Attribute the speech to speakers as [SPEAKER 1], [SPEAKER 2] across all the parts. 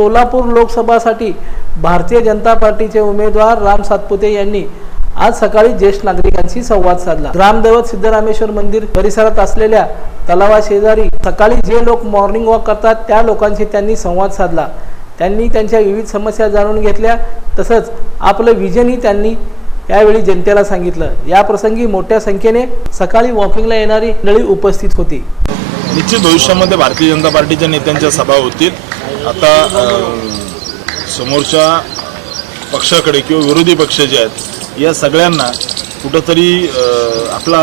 [SPEAKER 1] सोलापूर लोकसभासाठी भारतीय जनता पार्टीचे उमेदवार राम सातपुते यांनी आज सकाळी ज्येष्ठ नागरिकांशी संवाद साधला. ग्रामदैवत सिद्धरामेश्वर मंदिर परिसरात असलेल्या तलावा शेजारी सकाळी जे लोक मॉर्निंग वॉक करतात त्या लोकांशी त्यांनी संवाद साधला. त्यांनी त्यांच्या विविध समस्या जाणून घेतल्या. तसंच आपलं विजनही त्यांनी यावेळी जनतेला सांगितलं. या प्रसंगी मोठ्या संख्येने सकाळी वॉकिंगला येणारी मंडळी उपस्थित होती.
[SPEAKER 2] निश्चित भविष्यामध्ये भारतीय जनता पार्टीच्या नेत्यांच्या सभा होतील. आता समोरच्या पक्षाकडे किंवा विरोधी पक्ष जे आहेत या सगळ्यांना कुठंतरी आपला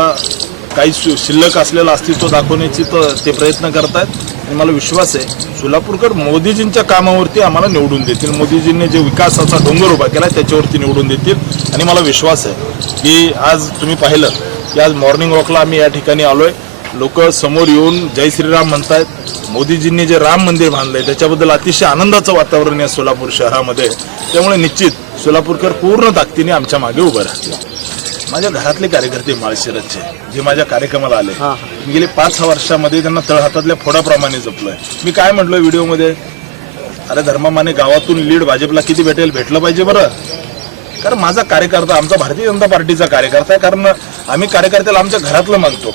[SPEAKER 2] काही शिल्लक असलेलं अस्तित्व दाखवण्याची तर ते प्रयत्न करत आहेत आणि मला विश्वास आहे सोलापूरकर मोदीजींच्या कामावरती आम्हाला निवडून देतील. मोदीजींनी जे विकासाचा डोंगर उभा केला त्याच्यावरती निवडून देतील. आणि मला विश्वास आहे की आज तुम्ही पाहिलं की आज मॉर्निंग वॉकला आम्ही या ठिकाणी आलो आहे लोक समोर येऊन जय श्रीराम म्हणतायत. मोदीजींनी जे राम मंदिर बांधलंय त्याच्याबद्दल अतिशय आनंदाचं वातावरण आहे सोलापूर शहरामध्ये त्यामुळे निश्चित सोलापूरकर पूर्ण ताकदीने आमच्या मागे उभं राहतील. माझ्या घरातले कार्यकर्ते माळशिरसचे जे माझ्या कार्यक्रमाला आले. गेले पाच वर्षामध्ये त्यांना तळहातातल्या फोडाप्रमाणे जपलोय. मी काय म्हटलोय व्हिडिओमध्ये? अरे धर्मामाने गावातून लीड भाजपला किती भेटेल? भेटलं पाहिजे बरं. कारण माझा कार्यकर्ता आमचा भारतीय जनता पार्टीचा कार्यकर्ता आहे. कारण आम्ही कार्यकर्त्याला आमच्या घरातलं मानतो.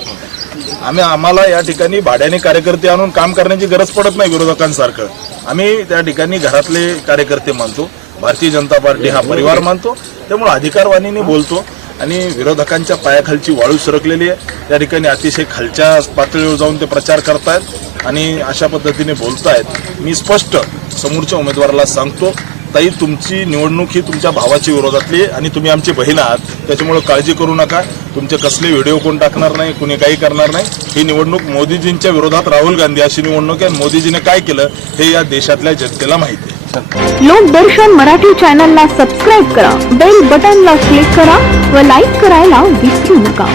[SPEAKER 2] आम्ही आम्हाला या ठिकाणी भाड्याने कार्यकर्ते आणून काम करण्याची गरज पडत नाही विरोधकांसारखं. आम्ही त्या ठिकाणी घरातले कार्यकर्ते मानतो. भारतीय जनता पार्टी हा परिवार मानतो. त्यामुळे अधिकारवाणीने बोलतो आणि विरोधकांच्या पायाखालची वाळू सरकलेली आहे. त्या ठिकाणी अतिशय खालच्या पातळीवर जाऊन ते प्रचार करतायत आणि अशा पद्धतीने बोलतायत. मी स्पष्ट समोरच्या उमेदवाराला सांगतो ताई तुमची निवडणूक ही तुमच्या भावाची विरोधातली आहे आणि तुम्ही आमची बहीण आहात. त्याच्यामुळे काळजी करू नका. तुमचे कसले व्हिडिओ कोण टाकणार नाही कुणी काही करणार नाही. ही निवडणूक मोदीजींच्या विरोधात राहुल गांधी अशी निवडणूक आहे मोदीजीने काय केलं हे या देशातल्या जनतेला माहिती आहे.
[SPEAKER 3] लोकदर्शन मराठी चॅनलला सबस्क्राईब करा बेल बटनला क्लिक करा व लाईक करायला विसरू नका.